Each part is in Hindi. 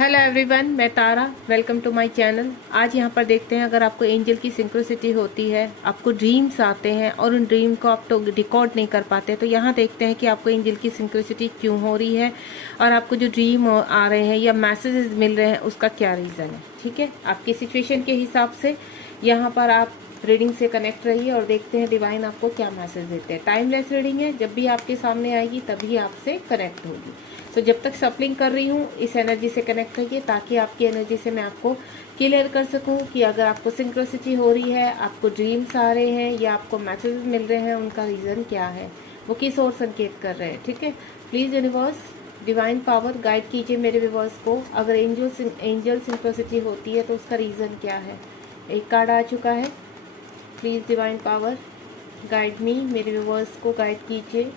हेलो एवरीवन, मैं Tara. Welcome to my channel. आज यहाँ पर देखते हैं, अगर आपको एंजल की सिंक्रोसिटी होती है, आपको ड्रीम्स आते हैं और उन ड्रीम को आप तो रिकॉर्ड नहीं कर पाते, तो यहाँ देखते हैं कि आपको एंजल की सिंक्रोसिटी क्यों हो रही है और आपको जो ड्रीम आ रहे हैं या मैसेजेस मिल रहे हैं उसका क्या रीज़न है। ठीक है, आपकी सिचुएशन के हिसाब से यहाँ पर आप रीडिंग से कनेक्ट रहिए और देखते हैं डिवाइन आपको क्या मैसेज देते हैं। टाइमलेस रीडिंग है, जब भी आपके सामने आएगी तभी आपसे कनेक्ट होगी। तो जब तक सफलिंग कर रही हूँ, इस एनर्जी से कनेक्ट रहिए ताकि आपकी एनर्जी से मैं आपको क्लियर कर सकूँ कि अगर आपको सिंक्रोसिटी हो रही है, आपको ड्रीम्स आ रहे हैं या आपको मैसेज मिल रहे हैं, उनका रीज़न क्या है, वो किस ओर संकेत कर रहे हैं। ठीक है, please universe divine power guide कीजिए मेरे व्यूवर्स को। अगर एंजल सिंक्रोसिटी होती है तो उसका रीज़न क्या है। एक कार्ड आ चुका है। Please divine power guide me, मेरे व्यूवर्स को गाइड कीजिए।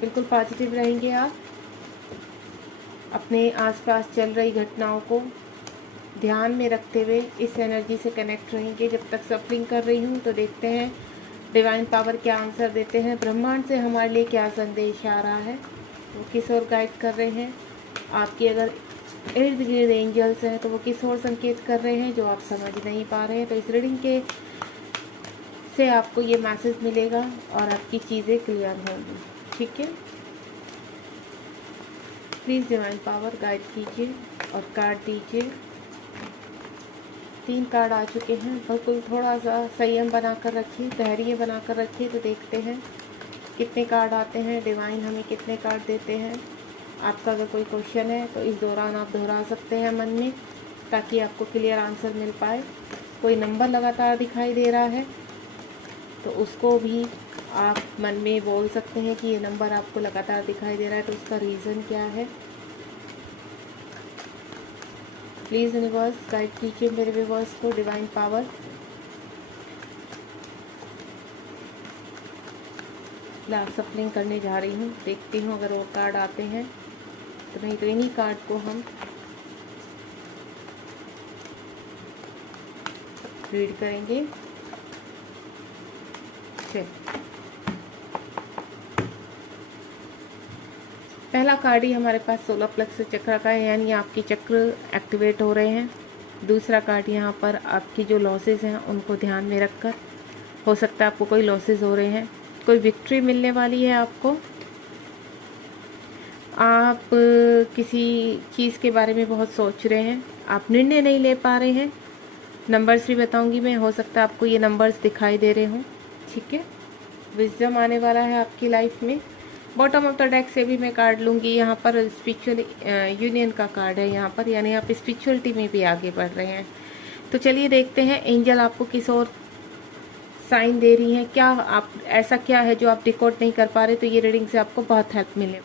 बिल्कुल पॉजिटिव रहेंगे आप। अपने आसपास चल रही घटनाओं को ध्यान में रखते हुए इस एनर्जी से कनेक्ट रहेंगे। जब तक सफलिंग कर रही हूँ तो देखते हैं डिवाइन पावर क्या आंसर देते हैं। ब्रह्मांड से हमारे लिए क्या संदेश आ रहा है, वो किस ओर गाइड कर रहे हैं। आपकी अगर इर्द गिर्द एंजल्स हैं तो वो किस ओर संकेत कर रहे हैं जो आप समझ नहीं पा रहे हैं। तो इस रीडिंग के से आपको ये मैसेज मिलेगा और आपकी चीज़ें क्लियर होंगी। ठीक है, प्लीज़ डिवाइन पावर गाइड कीजिए और कार्ड दीजिए। 3 कार्ड आ चुके हैं। बिल्कुल थोड़ा सा संयम बनाकर रखिए, धैर्य बनाकर रखिए। तो देखते हैं कितने कार्ड आते हैं, डिवाइन हमें कितने कार्ड देते हैं। आपका अगर कोई क्वेश्चन है तो इस दौरान आप दोहरा सकते हैं मन में, ताकि आपको क्लियर आंसर मिल पाए। कोई नंबर लगातार दिखाई दे रहा है तो उसको भी आप मन में बोल सकते हैं कि ये नंबर आपको लगातार दिखाई दे रहा है, तो उसका रीज़न क्या है। प्लीज़ यूनिवर्स गाइड कीजिए मेरे व्यूवर्स को डिवाइन पावर। लास्ट सफलिंग करने जा रही हूँ, देखती हूँ अगर वो कार्ड आते हैं तो। नहीं तो इन्हीं कार्ड को हम रीड करेंगे। चलिए, पहला कार्ड ही हमारे पास सोलर प्लेक्सस चक्र का है, यानी आपके चक्र एक्टिवेट हो रहे हैं। दूसरा कार्ड यहाँ पर आपकी जो लॉसेस हैं उनको ध्यान में रखकर, हो सकता है आपको कोई लॉसेस हो रहे हैं, कोई विक्ट्री मिलने वाली है आपको। आप किसी चीज़ के बारे में बहुत सोच रहे हैं, आप निर्णय नहीं ले पा रहे हैं। नंबर्स भी बताऊंगी मैं, हो सकता है आपको ये नंबर्स दिखाई दे रहे हों। ठीक है, विजडम आने वाला है आपकी लाइफ में। बॉटम ऑफ द डेक से भी मैं कार्ड लूँगी। यहाँ पर स्पिरिचुअल यूनियन का कार्ड है यहाँ पर, यानी आप स्पिरिचुअलिटी में भी आगे बढ़ रहे हैं। तो चलिए देखते हैं एंजल आपको किस और साइन दे रही हैं। क्या आप, ऐसा क्या है जो आप डिकोड नहीं कर पा रहे, तो ये रीडिंग से आपको बहुत हेल्प मिले।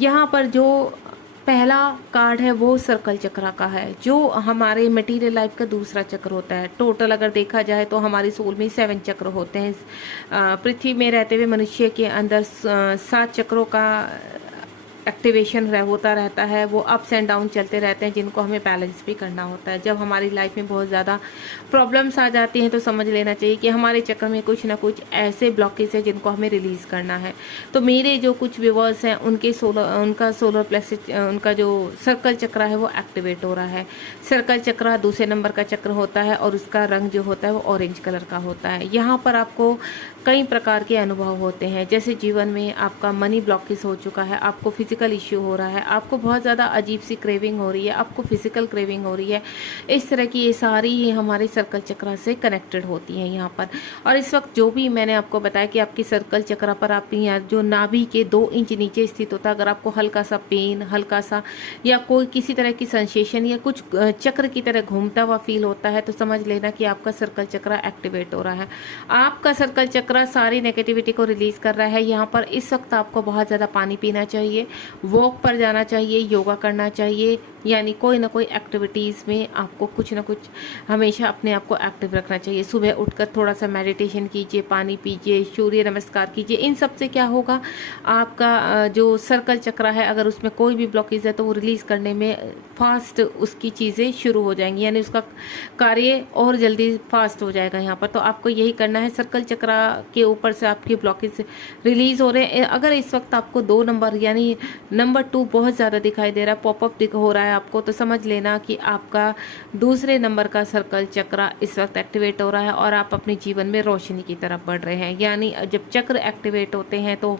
यहाँ पर जो पहला कार्ड है वो सर्कल चक्र का है, जो हमारे मटेरियल लाइफ का दूसरा चक्र होता है। टोटल अगर देखा जाए तो हमारी सोल में 7 चक्र होते हैं। पृथ्वी में रहते हुए मनुष्य के अंदर 7 चक्रों का एक्टिवेशन होता रहता है। वो अप्स एंड डाउन चलते रहते हैं, जिनको हमें बैलेंस भी करना होता है। जब हमारी लाइफ में बहुत ज़्यादा प्रॉब्लम्स आ जाती हैं तो समझ लेना चाहिए कि हमारे चक्र में कुछ ना कुछ ऐसे ब्लॉकेज है जिनको हमें रिलीज़ करना है। तो मेरे जो कुछ व्यूवर्स हैं उनका सोलर प्लेक्सस, उनका जो सर्कल चक्र है वो एक्टिवेट हो रहा है। सर्कल चक्र दूसरे नंबर का चक्र होता है और उसका रंग जो होता है वो ऑरेंज कलर का होता है। यहाँ पर आपको कई प्रकार के अनुभव होते हैं, जैसे जीवन में आपका मनी ब्लॉकेज हो चुका है, आपको फिजिकल इश्यू हो रहा है, आपको बहुत ज़्यादा अजीब सी क्रेविंग हो रही है, आपको फिजिकल क्रेविंग हो रही है। इस तरह की ये सारी ही हमारे सर्कल चक्र से कनेक्टेड होती हैं यहाँ पर। और इस वक्त जो भी मैंने आपको बताया कि आपकी सर्कल चक्र पर, आपकी यहाँ जो नाभि के 2 इंच नीचे स्थित होता है, अगर आपको हल्का सा पेन, हल्का सा या कोई किसी तरह की सेंसेशन या कुछ चक्र की तरह घूमता हुआ फील होता है, तो समझ लेना कि आपका सर्कल चक्र एक्टिवेट हो रहा है। आपका सर्कल चक्र सारी नेगेटिविटी को रिलीज कर रहा है। यहाँ पर इस वक्त आपको बहुत ज़्यादा पानी पीना चाहिए, वॉक पर जाना चाहिए, योगा करना चाहिए, यानी कोई ना कोई एक्टिविटीज़ में आपको कुछ ना कुछ हमेशा अपने आप को एक्टिव रखना चाहिए। सुबह उठकर थोड़ा सा मेडिटेशन कीजिए, पानी पीजिए, सूर्य नमस्कार कीजिए। इन सब से क्या होगा, आपका जो सर्कल चक्र है अगर उसमें कोई भी ब्लॉकेज है तो वो रिलीज़ करने में फास्ट उसकी चीज़ें शुरू हो जाएंगी, यानी उसका कार्य और जल्दी फास्ट हो जाएगा यहाँ पर। तो आपको यही करना है, सर्कल चक्र के ऊपर से आपके ब्लॉकेज रिलीज़ हो रहे हैं। अगर इस वक्त आपको 2 नंबर यानी नंबर 2 बहुत ज़्यादा दिखाई दे रहा है, पॉपअप हो रहा है आपको, तो समझ लेना कि आपका दूसरे नंबर का सर्कल चक्र इस वक्त एक्टिवेट हो रहा है और आप अपने जीवन में रोशनी की तरफ बढ़ रहे हैं। यानी जब चक्र एक्टिवेट होते हैं तो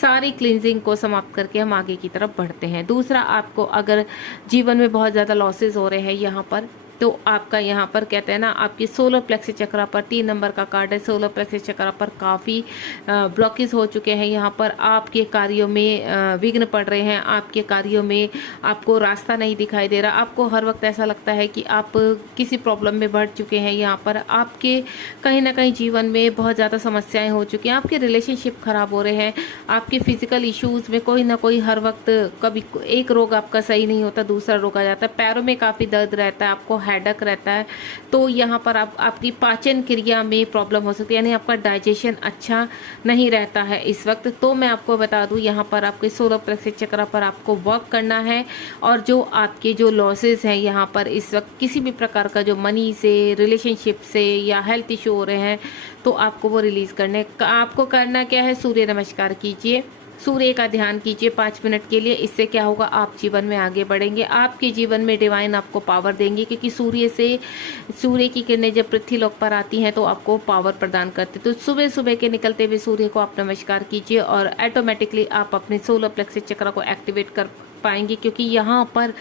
सारी क्लींजिंग को समाप्त करके हम आगे की तरफ बढ़ते हैं। दूसरा, आपको अगर जीवन में बहुत ज़्यादा लॉसेस हो रहे हैं यहाँ पर, तो आपका यहाँ पर कहते हैं ना, आपके सोलर प्लेक्स चक्र पर 3 नंबर का कार्ड है। सोलर प्लेक्स चक्र पर काफ़ी ब्लॉकेज हो चुके हैं। यहाँ पर आपके कार्यों में विघ्न पड़ रहे हैं, आपके कार्यों में आपको रास्ता नहीं दिखाई दे रहा। आपको हर वक्त ऐसा लगता है कि आप किसी प्रॉब्लम में बढ़ चुके हैं। यहाँ पर आपके कहीं ना कहीं जीवन में बहुत ज़्यादा समस्याएं हो चुकी हैं, आपके रिलेशनशिप खराब हो रहे हैं, आपके फिजिकल इश्यूज़ में कोई ना कोई हर वक्त कभी एक रोग आपका सही नहीं होता, दूसरा रोग आ जाता है, पैरों में काफ़ी दर्द रहता है, आपको हेडक रहता है। तो यहाँ पर आपकी पाचन क्रिया में प्रॉब्लम हो सकती है, यानी आपका डाइजेशन अच्छा नहीं रहता है इस वक्त। तो मैं आपको बता दूँ, यहाँ पर आपके सोलर प्लेक्स चक्र पर आपको वर्क करना है और जो आपके जो लॉसेस हैं यहाँ पर इस वक्त किसी भी प्रकार का जो मनी से, रिलेशनशिप से या हेल्थ इशू हो रहे हैं, तो आपको वो रिलीज़ करने आपको करना क्या है, सूर्य नमस्कार कीजिए, सूर्य का ध्यान कीजिए 5 मिनट के लिए। इससे क्या होगा, आप जीवन में आगे बढ़ेंगे, आपके जीवन में डिवाइन आपको पावर देंगे, क्योंकि सूर्य की किरणें जब पृथ्वी लोक पर आती हैं तो आपको पावर प्रदान करते। तो सुबह सुबह के निकलते हुए सूर्य को आप नमस्कार कीजिए और ऑटोमेटिकली आप अपने सोलर प्लेक्स चक्र को एक्टिवेट कर पाएंगे, क्योंकि यहाँ पर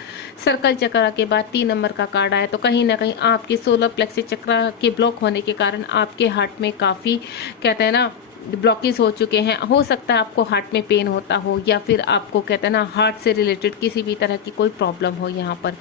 सर्कल चक्र के बाद 3 नंबर का कार्ड आया। तो कहीं ना कहीं आपके सोलर प्लेक्स चक्र के ब्लॉक होने के कारण आपके हार्ट में काफ़ी कहते हैं ना ब्लॉकेज हो चुके हैं। हो सकता है आपको हार्ट में पेन होता हो या फिर आपको कहते हैं ना हार्ट से रिलेटेड किसी भी तरह की कोई प्रॉब्लम हो यहाँ पर।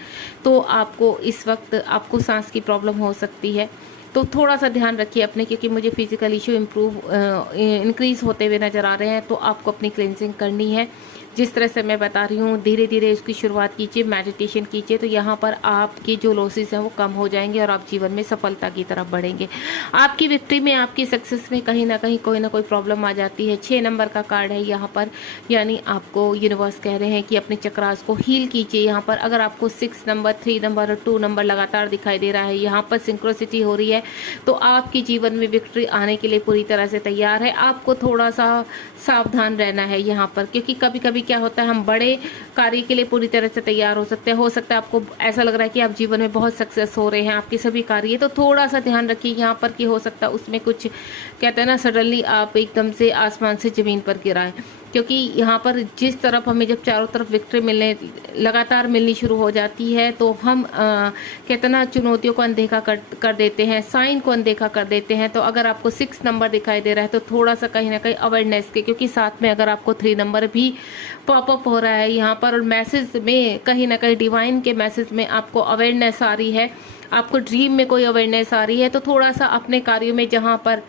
तो आपको इस वक्त आपको सांस की प्रॉब्लम हो सकती है, तो थोड़ा सा ध्यान रखिए अपने, क्योंकि मुझे फिजिकल इशू इंक्रीज होते हुए नज़र आ रहे हैं। तो आपको अपनी क्लिनजिंग करनी है जिस तरह से मैं बता रही हूँ। धीरे धीरे इसकी शुरुआत कीजिए, मेडिटेशन कीजिए, तो यहाँ पर आपके जो लॉसेस हैं वो कम हो जाएंगे और आप जीवन में सफलता की तरफ बढ़ेंगे। आपकी विक्ट्री में, आपकी सक्सेस में कहीं ना कहीं कोई ना कोई प्रॉब्लम आ जाती है। 6 नंबर का कार्ड है यहाँ पर, यानी आपको यूनिवर्स कह रहे हैं कि अपने चक्रास को हील कीजिए। यहाँ पर अगर आपको 6 नंबर, 3 नंबर और 2 नंबर लगातार दिखाई दे रहा है, यहाँ पर सिंक्रोसिटी हो रही है, तो आपके जीवन में विक्ट्री आने के लिए पूरी तरह से तैयार है। आपको थोड़ा सा सावधान रहना है यहाँ पर, क्योंकि कभी कभी क्या होता है, हम बड़े कार्य के लिए पूरी तरह से तैयार हो सकते हैं। हो सकता है आपको ऐसा लग रहा है कि आप जीवन में बहुत सक्सेस हो रहे हैं आपके सभी कार्य, तो थोड़ा सा ध्यान रखिए यहाँ पर कि हो सकता है उसमें कुछ कहते हैं ना सडनली आप एकदम से आसमान से ज़मीन पर गिराएं। क्योंकि यहाँ पर जिस तरफ हमें जब चारों तरफ विक्ट्री लगातार मिलनी शुरू हो जाती है, तो हम कहते ना चुनौतियों को अनदेखा कर देते हैं, साइन को अनदेखा कर देते हैं। तो अगर आपको 6 नंबर दिखाई दे रहा है तो थोड़ा सा कहीं ना कहीं अवेयरनेस के, क्योंकि साथ में अगर आपको 3 नंबर भी पॉपअप हो रहा है यहाँ पर, और मैसेज में कहीं ना कहीं डिवाइन के मैसेज में आपको अवेयरनेस आ रही है, आपको ड्रीम में कोई अवेयरनेस आ रही है, तो थोड़ा सा अपने कार्यों में जहाँ पर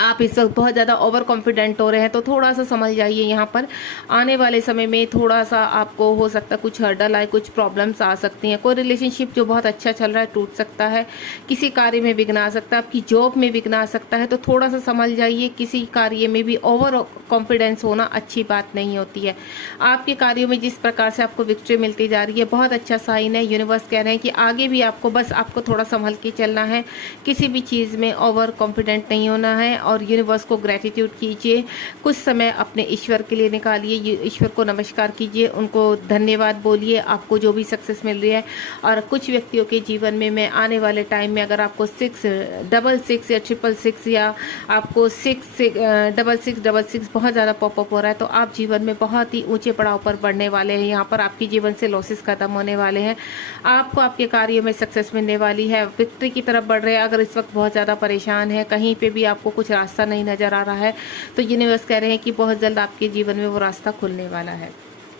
आप इस वक्त बहुत ज़्यादा ओवर कॉन्फिडेंट हो रहे हैं, तो थोड़ा सा समझ जाइए यहाँ पर आने वाले समय में थोड़ा सा आपको हो सकता है कुछ हर्डल आए, कुछ प्रॉब्लम्स आ सकती हैं। कोई रिलेशनशिप जो बहुत अच्छा चल रहा है टूट सकता है, किसी कार्य में विघ्न आ सकता है, आपकी जॉब में विघ्न आ सकता है, तो थोड़ा सा समझ जाइए। किसी कार्य में भी ओवर कॉन्फिडेंस होना अच्छी बात नहीं होती है। आपके कार्यों में जिस प्रकार से आपको विक्ट्री मिलती जा रही है, बहुत अच्छा साइन है। यूनिवर्स कह रहे हैं कि आगे भी आपको थोड़ा संभल के चलना है, किसी भी चीज़ में ओवर कॉन्फिडेंट नहीं होना है। और यूनिवर्स को ग्रेटिट्यूड कीजिए, कुछ समय अपने ईश्वर के लिए निकालिए, ईश्वर को नमस्कार कीजिए, उनको धन्यवाद बोलिए आपको जो भी सक्सेस मिल रही है। और कुछ व्यक्तियों के जीवन में मैं आने वाले टाइम में अगर आपको 666 या 666 या आपको 666 बहुत ज़्यादा पॉपअप हो रहा है, तो आप जीवन में बहुत ही ऊंचे पड़ाव पर बढ़ने वाले हैं। यहाँ पर आपके जीवन से लॉसेस खत्म होने वाले हैं, आपको आपके कार्यों में सक्सेस मिलने वाली है, विक्ट्री की तरफ बढ़ रहे हैं। अगर इस वक्त बहुत ज़्यादा परेशान है, कहीं पे भी आपको कुछ रास्ता नहीं नज़र आ रहा है, तो यूनिवर्स कह रहे हैं कि बहुत जल्द आपके जीवन में वो रास्ता खुलने वाला है।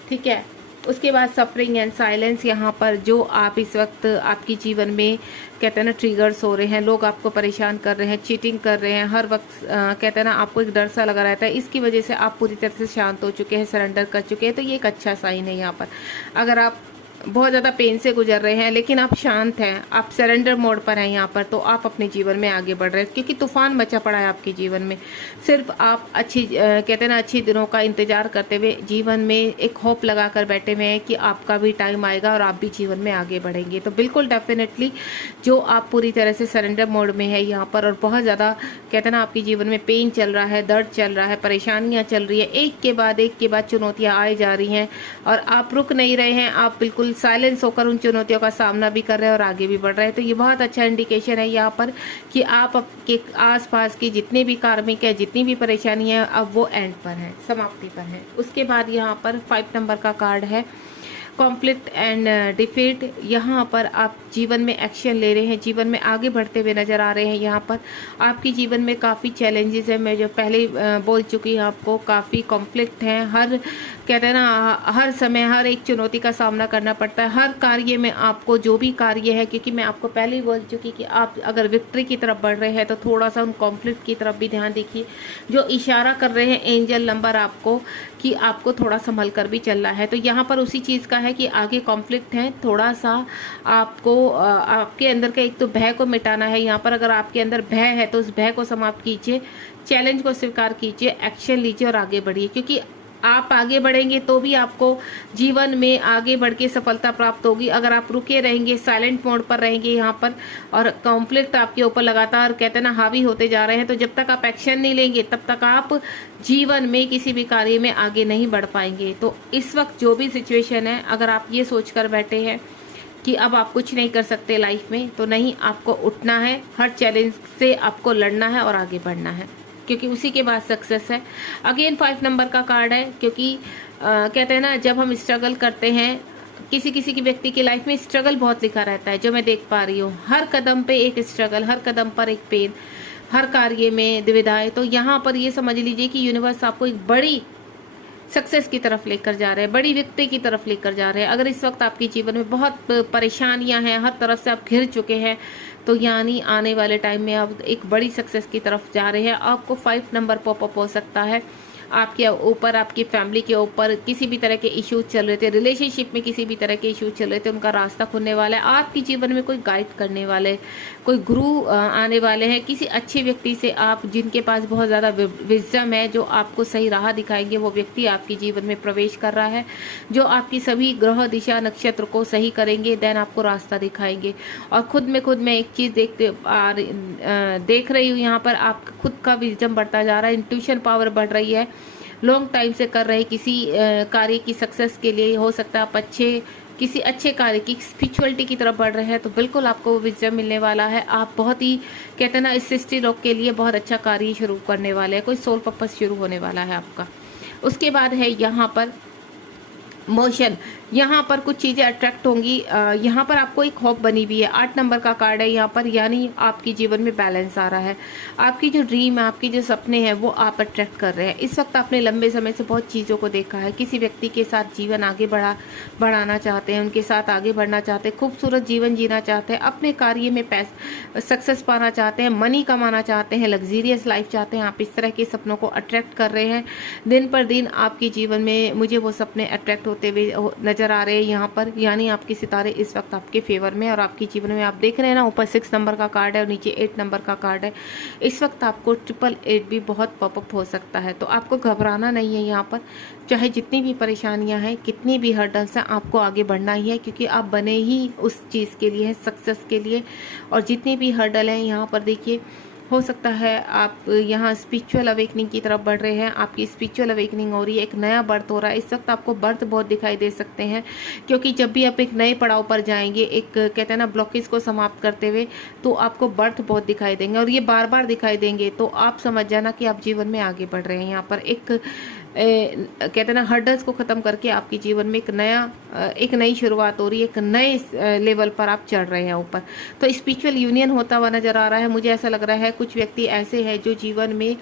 ठीक है। उसके बाद सफरिंग एंड साइलेंस, यहाँ पर जो आप इस वक्त आपके जीवन में कहते हैं ना ट्रिगर्स हो रहे हैं, लोग आपको परेशान कर रहे हैं, चीटिंग कर रहे हैं, हर वक्त कहते हैं ना आपको एक डर सा लगा रहता है, इसकी वजह से आप पूरी तरह से शांत हो चुके हैं, सरेंडर कर चुके हैं, तो ये एक अच्छा साइन है। यहाँ पर अगर आप बहुत ज़्यादा पेन से गुजर रहे हैं, लेकिन आप शांत हैं, आप सरेंडर मोड पर हैं यहाँ पर, तो आप अपने जीवन में आगे बढ़ रहे हैं, क्योंकि तूफान मचा पड़ा है आपके जीवन में। सिर्फ आप कहते हैं ना, अच्छी दिनों का इंतजार करते हुए जीवन में एक होप लगा कर बैठे हुए हैं कि आपका भी टाइम आएगा और आप भी जीवन में आगे बढ़ेंगे। तो बिल्कुल डेफिनेटली जो आप पूरी तरह से सरेंडर मोड में है यहाँ पर, और बहुत ज़्यादा कहते हैं ना आपके जीवन में पेन चल रहा है, दर्द चल रहा है, परेशानियाँ चल रही है, एक के बाद चुनौतियाँ आई जा रही हैं, और आप रुक नहीं रहे हैं, आप बिल्कुल साइलेंस होकर उन चुनौतियों का सामना भी कर रहे हैं और आगे भी बढ़ रहे हैं। तो ये बहुत अच्छा इंडिकेशन है यहाँ पर कि आप आपके आसपास की जितने भी कार्मिक है, जितनी भी परेशानी है, अब वो एंड पर है, समाप्ति पर है। उसके बाद यहाँ पर 5 नंबर का कार्ड है, कॉन्फ्लिक्ट एंड डिफीट। यहाँ पर आप जीवन में एक्शन ले रहे हैं, जीवन में आगे बढ़ते हुए नजर आ रहे हैं। यहाँ पर आपके जीवन में काफ़ी चैलेंजेस हैं, मैं जो पहले बोल चुकी हूँ आपको, काफ़ी कॉन्फ्लिक्ट हैं। हर कहते हैं ना, हर समय हर एक चुनौती का सामना करना पड़ता है, हर कार्य में आपको, जो भी कार्य है, क्योंकि मैं आपको पहले ही बोल चुकी कि आप अगर विक्ट्री की तरफ बढ़ रहे हैं तो थोड़ा सा उन कॉन्फ्लिक्ट की तरफ भी ध्यान देखिए, जो इशारा कर रहे हैं एंजल नंबर आपको कि आपको थोड़ा संभल कर भी चलना है। तो यहाँ पर उसी चीज़ का है कि आगे कॉन्फ्लिक्ट है, थोड़ा सा आपको आपके अंदर का एक तो भय को मिटाना है। यहाँ पर अगर आपके अंदर भय है तो उस भय को समाप्त कीजिए, चैलेंज को स्वीकार कीजिए, एक्शन लीजिए और आगे बढ़िए, क्योंकि आप आगे बढ़ेंगे तो भी आपको जीवन में आगे बढ़ के सफलता प्राप्त होगी। अगर आप रुके रहेंगे, साइलेंट मोड पर रहेंगे यहाँ पर, और कॉन्फ्लिक्ट आपके ऊपर लगातार कहते हैं ना हावी होते जा रहे हैं, तो जब तक आप एक्शन नहीं लेंगे तब तक आप जीवन में किसी भी कार्य में आगे नहीं बढ़ पाएंगे। तो इस वक्त जो भी सिचुएशन है, अगर आप ये सोच कर बैठे हैं कि अब आप कुछ नहीं कर सकते लाइफ में, तो नहीं, आपको उठना है, हर चैलेंज से आपको लड़ना है और आगे बढ़ना है, क्योंकि उसी के बाद सक्सेस है। अगेन 5 नंबर का कार्ड है, क्योंकि कहते हैं ना, जब हम स्ट्रगल करते हैं, किसी किसी की व्यक्ति की लाइफ में स्ट्रगल बहुत लिखा रहता है, जो मैं देख पा रही हूँ, हर कदम पे एक स्ट्रगल, हर कदम पर एक पेन, हर कार्य में दुविधाएं। तो यहाँ पर ये समझ लीजिए कि यूनिवर्स आपको एक बड़ी सक्सेस की तरफ लेकर जा रहे हैं, बड़ी विक्ट्री की तरफ लेकर जा रहे हैं। अगर इस वक्त आपके जीवन में बहुत परेशानियां हैं, हर तरफ से आप घिर चुके हैं, तो यानी आने वाले टाइम में आप एक बड़ी सक्सेस की तरफ जा रहे हैं। आपको 5 नंबर पॉपअप हो सकता है, आपके ऊपर, आपकी फैमिली के ऊपर किसी भी तरह के इश्यूज चल रहे थे, रिलेशनशिप में किसी भी तरह के इश्यूज चल रहे थे, उनका रास्ता खुलने वाला है। आपके जीवन में कोई गाइड करने वाले, कोई गुरु आने वाले हैं, किसी अच्छे व्यक्ति से आप, जिनके पास बहुत ज़्यादा विजडम है, जो आपको सही राह दिखाएंगे, वो व्यक्ति आपके जीवन में प्रवेश कर रहा है, जो आपकी सभी ग्रह, दिशा, नक्षत्र को सही करेंगे, देन आपको रास्ता दिखाएंगे। और खुद मैं एक चीज़ देख रही हूँ यहाँ पर, आप खुद का विजडम बढ़ता जा रहा है, इंट्यूशन पावर बढ़ रही है। लॉन्ग टाइम से कर रहे किसी कार्य की सक्सेस के लिए हो सकता है आप किसी अच्छे कार्य की स्पिरिचुअलिटी की तरफ बढ़ रहे हैं, तो बिल्कुल आपको विजडम मिलने वाला है। आप बहुत ही कहते हैं ना, इस सृष्टि लोक के लिए बहुत अच्छा कार्य शुरू करने वाले हैं, कोई सोल पर्पस शुरू होने वाला है आपका। उसके बाद है यहाँ पर मोशन, यहाँ पर कुछ चीज़ें अट्रैक्ट होंगी, यहाँ पर आपको एक होप बनी हुई है। 8 नंबर का कार्ड है यहाँ पर, यानी आपके जीवन में बैलेंस आ रहा है। आपकी जो ड्रीम है, आपके जो सपने हैं, वो आप अट्रैक्ट कर रहे हैं। इस वक्त आपने लंबे समय से बहुत चीज़ों को देखा है, किसी व्यक्ति के साथ जीवन आगे बढ़ाना चाहते हैं, उनके साथ आगे बढ़ना चाहते हैं, खूबसूरत जीवन जीना चाहते हैं, अपने कार्य में सक्सेस पाना चाहते हैं, मनी कमाना चाहते हैं, लग्जीरियस लाइफ चाहते हैं। आप इस तरह के सपनों को अट्रैक्ट कर रहे हैं। दिन पर दिन आपके जीवन में मुझे वो सपने अट्रैक्ट होते हुए नजर आ रहे हैं यहाँ पर, यानी आपके सितारे इस वक्त आपके फेवर में, और आपके जीवन में आप देख रहे हैं ना, ऊपर 6 नंबर का कार्ड है और नीचे 8 नंबर का कार्ड है। इस वक्त आपको 888 भी बहुत पॉपअप हो सकता है, तो आपको घबराना नहीं है यहाँ पर। चाहे जितनी भी परेशानियां हैं, कितनी भी हर्डल्स हैं, आपको आगे बढ़ना ही है, क्योंकि आप बने ही उस चीज़ के लिए, सक्सेस के लिए। और जितनी भी हर्डल हैं यहाँ पर देखिए, हो सकता है आप यहाँ स्पिरिचुअल अवेकनिंग की तरफ बढ़ रहे हैं, आपकी स्पिरिचुअल अवेकनिंग हो रही है, एक नया बर्थ हो रहा है। इस वक्त आपको बर्थ बहुत दिखाई दे सकते हैं, क्योंकि जब भी आप एक नए पड़ाव पर जाएंगे, एक कहते हैं ना ब्लॉकेज को समाप्त करते हुए, तो आपको बर्थ बहुत दिखाई देंगे, और ये बार बार दिखाई देंगे। तो आप समझ जाना कि आप जीवन में आगे बढ़ रहे हैं। यहाँ पर एक कहते हैं ना, हर्डल्स को ख़त्म करके आपके जीवन में एक नई शुरुआत हो रही है, एक नए लेवल पर आप चढ़ रहे हैं ऊपर। तो स्पिरिचुअल यूनियन होता हुआ नज़र आ रहा है। मुझे ऐसा लग रहा है कुछ व्यक्ति ऐसे हैं जो जीवन में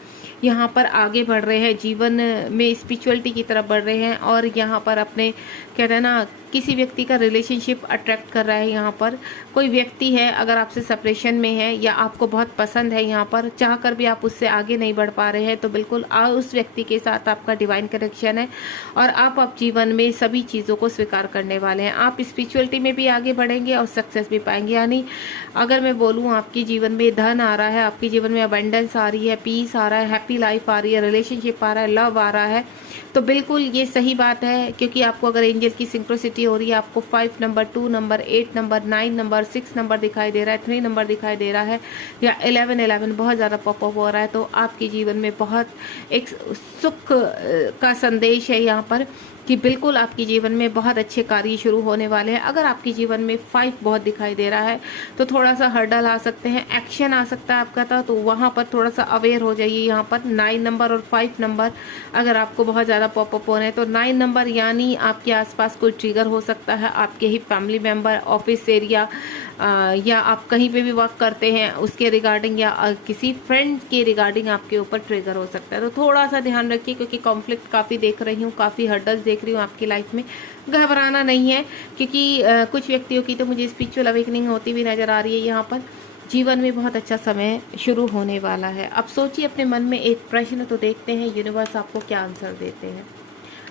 यहाँ पर आगे बढ़ रहे हैं, जीवन में स्पिरिचुअलिटी की तरफ बढ़ रहे हैं, और यहाँ पर अपने कहते हैं ना किसी व्यक्ति का रिलेशनशिप अट्रैक्ट कर रहा है। यहाँ पर कोई व्यक्ति है, अगर आपसे सेपरेशन में है या आपको बहुत पसंद है, यहाँ पर चाह कर भी आप उससे आगे नहीं बढ़ पा रहे हैं, तो बिल्कुल उस व्यक्ति के साथ आपका डिवाइन कनेक्शन है और आप जीवन में सभी चीज़ों को स्वीकार करने वाले हैं। आप स्पिरिचुअलिटी में भी आगे बढ़ेंगे और सक्सेस भी पाएंगे। यानी अगर मैं बोलूँ आपके जीवन में धन आ रहा है, आपके जीवन में अबंडेंस आ रही है, पीस आ रहा है, हैप्पी लाइफ आ रही है, रिलेशनशिप आ रहा है, लव आ रहा है, तो बिल्कुल ये सही बात है। क्योंकि आपको अगर एंजल की सिंक्रोसिटी हो रही है, आपको 5 number, 2 number, 8 number, 9 number, 6 number दिखाई दे रहा है, 3 नंबर दिखाई दे रहा है, या 11 बहुत ज़्यादा पॉपअप हो रहा है, तो आपके जीवन में बहुत एक सुख का संदेश है यहाँ पर कि बिल्कुल आपके जीवन में बहुत अच्छे कार्य शुरू होने वाले हैं। अगर आपके जीवन में 5 बहुत दिखाई दे रहा है तो थोड़ा सा हर्डल आ सकते हैं, एक्शन आ सकता है आपका, तो वहाँ पर थोड़ा सा अवेयर हो जाइए। यहाँ पर 9 नंबर और 5 नंबर अगर आपको बहुत ज़्यादा पॉपअप हो रहे हैं, तो 9 नंबर यानी आपके आसपास कोई ट्रिगर हो सकता है, आपके ही फैमिली मेम्बर, ऑफिस एरिया, या आप कहीं पे भी वर्क करते हैं उसके रिगार्डिंग, या किसी फ्रेंड के रिगार्डिंग आपके ऊपर ट्रिगर हो सकता है। तो थोड़ा सा ध्यान रखिए, क्योंकि कॉन्फ्लिक्ट काफ़ी देख रही हूँ, काफ़ी हर्डल्स देख रही हूँ आपकी लाइफ में। घबराना नहीं है, क्योंकि कुछ व्यक्तियों की तो मुझे स्पिरिचुअल अवेकनिंग होती हुई नज़र आ रही है। यहाँ पर जीवन में बहुत अच्छा समय शुरू होने वाला है। अब सोचिए अपने मन में एक प्रश्न, तो देखते हैं यूनिवर्स आपको क्या आंसर देते हैं।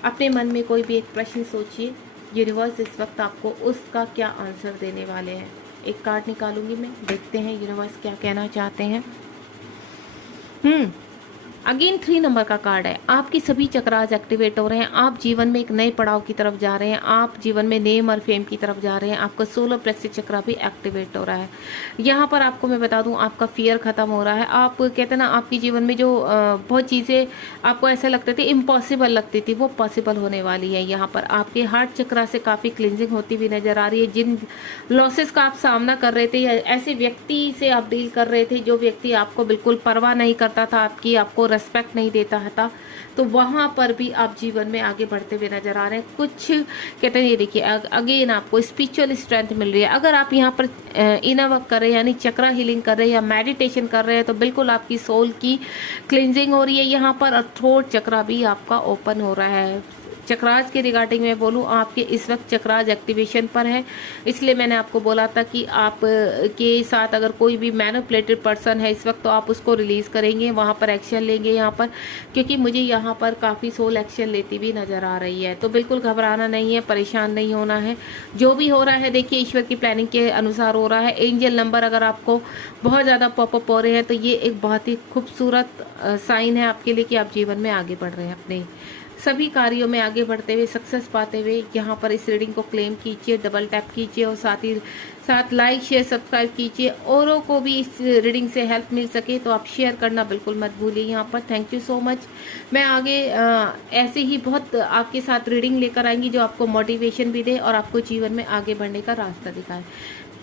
अपने मन में कोई भी एक प्रश्न सोचिए, यूनिवर्स इस वक्त आपको उसका क्या आंसर देने वाले हैं। एक कार्ड निकालूंगी मैं, देखते हैं यूनिवर्स क्या कहना चाहते हैं। अगेन 3 नंबर का कार्ड है। आपकी सभी चक्रास एक्टिवेट हो रहे हैं, आप जीवन में एक नए पड़ाव की तरफ जा रहे हैं, आप जीवन में नेम और फेम की तरफ जा रहे हैं, आपका सोलर प्लेक्सिस चक्रा भी एक्टिवेट हो रहा है। यहाँ पर आपको मैं बता दूं, आपका फियर खत्म हो रहा है। आप कहते हैं ना, आपके जीवन में जो बहुत चीज़ें आपको ऐसा लगते थे इम्पॉसिबल लगती थी, वो पॉसिबल होने वाली है। यहाँ पर आपके हार्ट चक्रा से काफ़ी क्लिनजिंग होती हुई नजर आ रही है। जिन लॉसेस का आप सामना कर रहे थे, या ऐसे व्यक्ति से आप डील कर रहे थे जो व्यक्ति आपको बिल्कुल परवाह नहीं करता था, आपको रेस्पेक्ट नहीं देता था, तो वहां पर भी आप जीवन में आगे बढ़ते हुए नजर आ रहे हैं। कुछ कहते हैं, ये देखिए अगेन आपको स्पिरिचुअल स्ट्रेंथ मिल रही है। अगर आप यहाँ पर इनर वर्क कर रहे हैं, यानी चक्रा हीलिंग कर रहे हैं या मेडिटेशन कर रहे हैं, तो बिल्कुल आपकी सोल की क्लिनजिंग हो रही है यहाँ पर, और थ्रोट चक्रा भी आपका ओपन हो रहा है। चक्रास के रिगार्डिंग मैं बोलूँ, आपके इस वक्त चक्रास एक्टिवेशन पर है, इसलिए मैंने आपको बोला था कि आप के साथ अगर कोई भी मैनिपुलेटेड पर्सन है इस वक्त, तो आप उसको रिलीज़ करेंगे, वहाँ पर एक्शन लेंगे यहाँ पर, क्योंकि मुझे यहाँ पर काफ़ी सोल एक्शन लेती भी नज़र आ रही है। तो बिल्कुल घबराना नहीं है, परेशान नहीं होना है। जो भी हो रहा है देखिए ईश्वर की प्लानिंग के अनुसार हो रहा है। एंजल नंबर अगर आपको बहुत ज़्यादा पॉपअप हो रहे हैं, तो ये एक बहुत ही खूबसूरत साइन है आपके लिए कि आप जीवन में आगे बढ़ रहे हैं, अपने सभी कार्यों में आगे बढ़ते हुए, सक्सेस पाते हुए। यहाँ पर इस रीडिंग को क्लेम कीजिए, डबल टैप कीजिए, और साथ ही साथ लाइक शेयर सब्सक्राइब कीजिए। औरों को भी इस रीडिंग से हेल्प मिल सके तो आप शेयर करना बिल्कुल मत भूलिए यहाँ पर। Thank you so much. मैं आगे ऐसे ही बहुत आपके साथ रीडिंग लेकर आएंगी जो आपको मोटिवेशन भी दे और आपको जीवन में आगे बढ़ने का रास्ता दिखाए।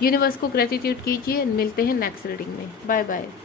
यूनिवर्स को ग्रेटिट्यूड कीजिए। मिलते हैं नेक्स्ट रीडिंग में। Bye bye.